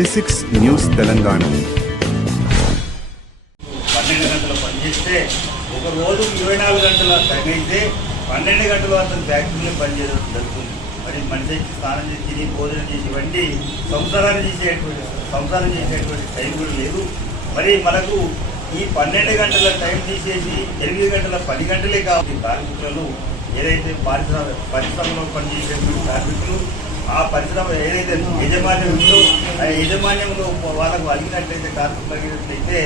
జెసిక్స్ news Telangana. పన్నెండు గంటలు పనిచేస్తే ఒక రోజు ఇరవై నాలుగు గంటల తగ్గితే పన్నెండు గంటలు అతను ఫ్యాక్టరీలో పనిచేయడం జరుగుతుంది. మరి మనిషి స్నానం చేసి తిని భోజనం చేసి ఇవన్నీ సంసారాన్ని చేసేటువంటి సంసారం చేసేటువంటి టైం కూడా లేదు. మరి మనకు ఈ పన్నెండు గంటల టైం తీసేసి ఎనిమిది గంటల పది గంటలే కాబట్టి కార్మికులను ఏదైతే పారిశ్రామిక పరిశ్రమలో పనిచేసేటువంటి కార్మికులు ఆ పరిశ్రమ ఏదైతే యజమాని ఉందో యజమాన్యంలో వాళ్ళకు అడిగినట్లయితే కార్మికులు అడిగినట్లయితే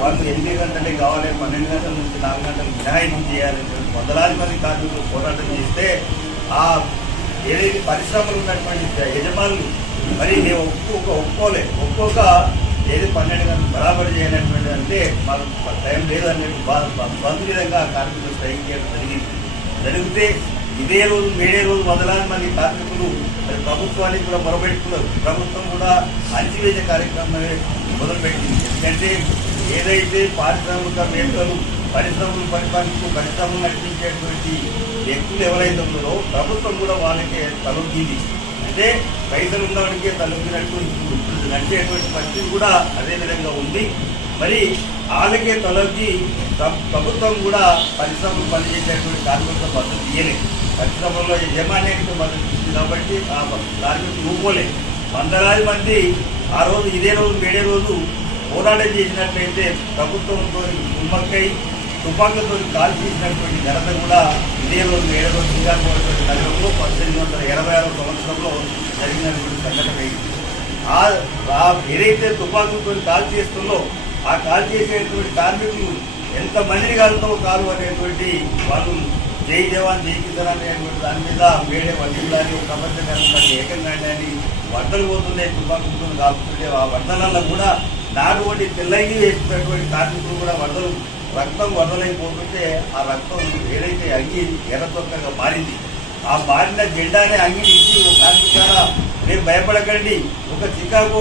వాళ్ళు ఎనిమిది గంటలే కావాలి పన్నెండు గంటల నుంచి నాలుగు గంటలు మినహాయింపు చేయాలి వందలాది మంది కార్మికులు పోరాటం చేస్తే ఆ ఏదైతే పరిశ్రమలు ఉన్నటువంటి యజమానులు మరి మేము ఒక్కొక్క ఒప్పుకోలే. ఒక్కొక్క ఏది పన్నెండు గంటలు బరాబరి చేయనటువంటి అంటే మాకు టైం లేదు అన్నట్టు బంధు విధంగా కార్మికులు స్ట్రైక్ చేయడం జరిగింది. జరిగితే ఇదే రోజు మేడే రోజు వందలాది మంది కార్మికులు ప్రభుత్వానికి కూడా మొరబెట్టుకున్నారు ప్రభుత్వం కూడా అణచివేసే కార్యక్రమమే మొదలుపెట్టింది. ఎందుకంటే ఏదైతే పారిశ్రామిక వేత్తలు పరిశ్రమలు పరిపాలిస్తూ పరిశ్రమలు నడిపించేటువంటి వ్యక్తులు ఎవరైతే ఉన్నారో ప్రభుత్వం కూడా వాళ్ళకే తలొగ్గింది అంటే పైసలు ఉన్నవాడికే తలొగ్గినట్టు నడిచేటువంటి పరిస్థితి కూడా అదే విధంగా ఉంది. మరి వాళ్ళకే తొలగి ప్రభుత్వం కూడా పరిశ్రమలు పనిచేసేటువంటి కార్మికులకు మద్దతు ఇయ్యలేదు పరిశ్రమల్లో యజమాన్యానికి మద్దతు ఇచ్చింది కాబట్టి ఆ కార్మికులు ఊపోలే వందలాది మంది ఆ రోజు ఇదే రోజు వేడే రోజు పోరాటం చేసినట్లయితే ప్రభుత్వంతో కుమ్మక్కై తుపాకులతో కాల్ చేసినటువంటి ఘనత కూడా ఇదే రోజు ఏడే రోజు శ్రీకాకుళం నగరంలో పద్దెనిమిది వందల ఇరవై ఆరో సంవత్సరంలో జరిగినటువంటి సంఘటన ఆ ఆ ఏదైతే తుపాకులతో కాల్ చేస్తుందో ఆ కాల్ చేసేటువంటి కార్మికులు ఎంత మందిని కాలుతో కాలు అనేటువంటి వాళ్ళు జై జవాన్ జై కిసాన్ అనేటువంటి దాని మీద వేడే వడ్డీలని ప్రపంచకరంగా ఏకంగా అని వడ్డలు పోతున్నాయి తుపాకుంటుంది కాలుతుంటే ఆ వడ్డలల్లో కూడా నాటువంటి తెల్లగి వేసినటువంటి కార్మికులు కూడా వడ్డలు రక్తం వడలైపోతుంటే ఆ రక్తం ఏదైతే అంగి ఎర్రతొక్కగా మారింది ఆ మారిన జెండానే అంగి నుంచి ఒక కార్మికాల మీరు భయపడకండి. ఒక చికాగో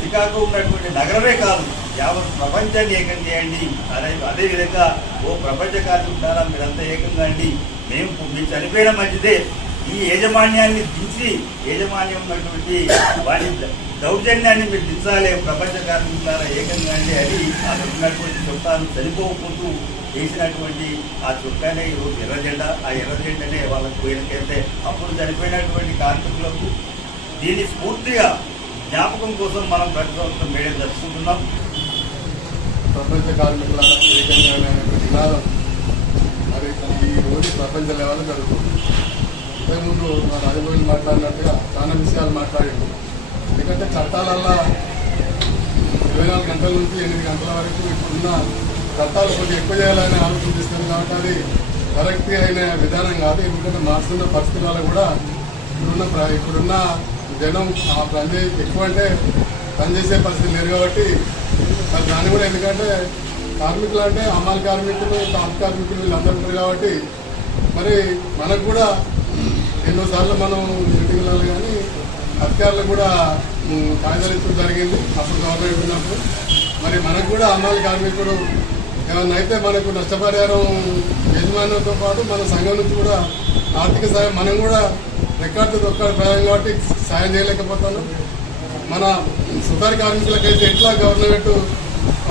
చికాగో ఉన్నటువంటి నగరమే కాదు యావత్ ప్రపంచాన్ని ఏకం చేయండి. అదే అదేవిధంగా ఓ ప్రపంచ కార్మికులారా మీరంతా ఏకంగా అండి. మేము మీరు చనిపోయిన మంచిదే ఈ యాజమాన్యాన్ని దించి యాజమాన్యం ఉన్నటువంటి వారి దౌర్జన్యాన్ని మీరు దించాలి. ప్రపంచ కార్మికులారా ఏకంగా అండి అని అక్కడ ఉన్నటువంటి చుట్టాలు సరిపోకుంటూ చేసినటువంటి ఆ చుట్టానే ఈరోజు ఎర్రజెండా. ఆ ఎర్రజెండనే వాళ్ళకి వాళ్ళకు పోయినకైతే అప్పుడు చనిపోయినటువంటి కార్మికులకు దీన్ని స్ఫూర్తిగా జ్ఞాపకం కోసం మనం ప్రతి మీడియా మేడం జరుపుకుంటున్నాం. ప్రపంచ కార్మికుల నినాదం మరి ఈ రోజు ప్రపంచ లెవెల్ జరుగుతుంది. ఇంతకుముందు మా రాజభవన్ మాట్లాడినట్టుగా చాలా విషయాలు మాట్లాడిండు. ఎందుకంటే చట్టాలల్లా ఇరవై నాలుగు గంటల నుంచి ఎనిమిది గంటల వరకు ఇప్పుడున్న చట్టాలు కొంచెం ఎక్కువ చేయాలని ఆలోచన కాబట్టి అది కరెక్ట్ అయిన విధానం కాదు. ఎందుకంటే మారుతున్న పరిస్థితులలో కూడా ఇప్పుడున్న ఇప్పుడున్న జనం ఆ పని ఎక్కువ అంటే పనిచేసే పరిస్థితి లేదు కాబట్టి మరి దాన్ని కూడా ఎందుకంటే కార్మికులు అంటే అమ్మాల కార్మికులు టాప్ కార్మికులు వీళ్ళందరూ ఉంటారు కాబట్టి మరి మనకు కూడా ఎన్నోసార్లు మనం మీటింగ్లలో కానీ అధికారులు కూడా ఉమ్, జరిగింది. అప్పుడు గవర్నమెంట్ ఉన్నప్పుడు మరి మనకు కూడా అమ్మాల కార్మికుడు ఏమన్నా అయితే మనకు నష్టపరిహారం యజమానులతో పాటు మన సంఘం నుంచి కూడా ఆర్థిక సాయం మనం కూడా రికార్డు దొక్కడ ప్రయాణం కాబట్టి సాయం చేయలేకపోతాను. మన సుతారి కార్మికులకైతే ఎట్లా గవర్నమెంట్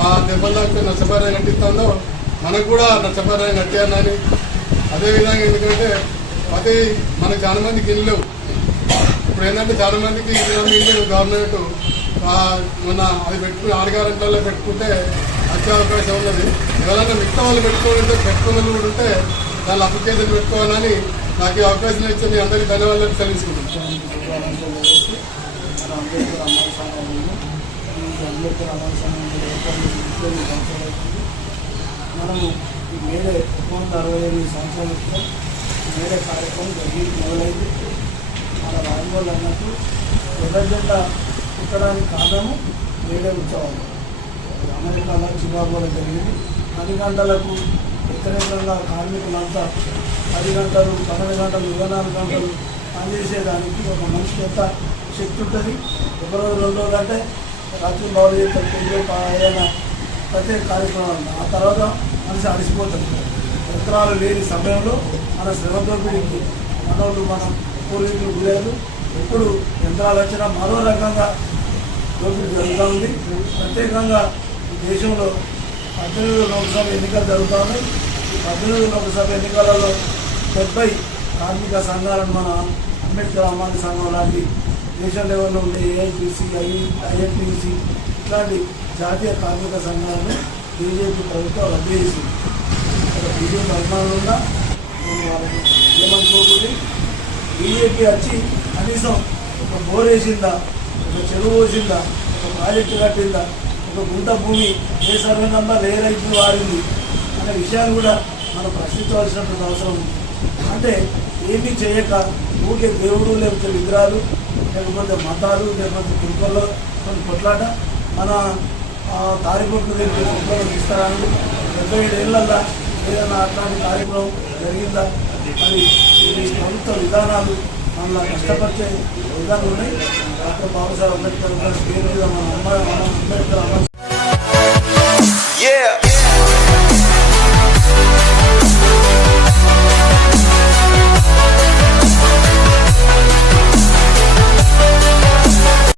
ఆ దెబ్బలకు నష్టపరిహారం కట్టిస్తుందో మనకు కూడా నష్టపరిహారం కట్టేయాలని అదేవిధంగా ఎందుకంటే ప్రతి మనకు చాలా మందికి ఇల్లు ఇప్పుడు ఏంటంటే చాలా మందికి ఇల్లు గవర్నమెంట్. మన అది పెట్టుకుని ఆడగారంట్లలో పెట్టుకుంటే వచ్చే అవకాశం ఉన్నది. ఎవరైనా మిగతా వాళ్ళు పెట్టుకోవాలంటే పెట్టుకున్న కూడా ఉంటే దాని అప్లికేషన్ పెట్టుకోవాలని నాకు ఈ అవకాశం ఇచ్చి మీ అందరికీ ధన్యవాదాలు తెలుసుకుంటాను మన మనము మేడే ఒక వంద అరవై ఎనిమిది సంవత్సరాల క్రితం మేడే కార్యక్రమం జరిగింది మొదలైంది. మన రాజమౌళి అన్నట్టు ఎర్ర జెండా పుట్టడానికి కారణము మేడే ఉత్సవం. అమెరికాలో చికాగోలో జరిగింది. పది గంటలకు వ్యతిరేకంగా కార్మికులంతా పది గంటలు పన్నెండు గంటలు ఇరవై నాలుగు గంటలు పనిచేసేదానికి ఒక మనిషి ఎంత శక్తి ఉంటుంది. ఒక రోజు రెండు రోజులు అంటే రాత్రి బాగు చేస్తారు పెళ్ళి ఏదైనా ప్రత్యేక కార్యక్రమం ఆ తర్వాత మనిషి అలసిపోతుంది యంత్రాలు లేని సమయంలో మన శ్రమ దోపిడీకి మనవులు మనం పూర్వీకులు గురయ్యారు. ఎప్పుడు యంత్రాలు వచ్చినా మరో రకంగా దోపిడీ జరుగుతూ ఉంది. ప్రత్యేకంగా దేశంలో పద్దెనిమిది లోక్సభ ఎన్నికలు జరుగుతూ ఉన్నాయి. ఈ పద్దెనిమిది లోక్సభ ఎన్నికలలో డెబ్బై కార్మిక సంఘాలను మన అంబేద్కర్ అమ్మాయి సంఘం లాంటి నేషనల్ లెవెల్లో ఉండే ఏఐటీసీ ఐ ఐఎన్టీసీ ఇట్లాంటి జాతీయ కార్మిక సంఘాలను బీజేపీ ప్రభుత్వం రద్దు చేసింది. ఇక్కడ బీజేపీ అభిమానులు ఉన్నా నేను వాళ్ళని ఏమనుకోకూడదు. బీజేపీ వచ్చి కనీసం ఒక బోర్ వేసిందా ఒక చెరువు వేసిందా ఒక ప్రాజెక్టు కట్టిందా ఒక గుంట భూమి ఏ సర్వే నంబర్ ఏ రైతు వాడింది అనే విషయాన్ని కూడా మనం ప్రశ్నించవలసినటువంటి అవసరం ఉంది. అంటే ఏమీ చేయక ఊరికే దేవుడు లేకపోతే విగ్రహాలు లేకపోతే మతాలు లేకపోతే కుటుంబంలో కొన్ని కొట్లాట. మన తారీఖులు లేకపోతే కుటుంబంలో ఇస్తారని డెబ్బై ఏళ్ళల్లా ఏదైనా అట్లాంటి కార్యక్రమం జరిగిందా? మరి ఈ ప్రభుత్వ విధానాలు మనల్ని కష్టపరిచే విధానాలు ఉన్నాయి. డాక్టర్ బాబాసాహెబ్ అంబేద్కర్ గారి పేరు మీద మన అమ్మాయి మన అంబేద్కర్ అమ్మ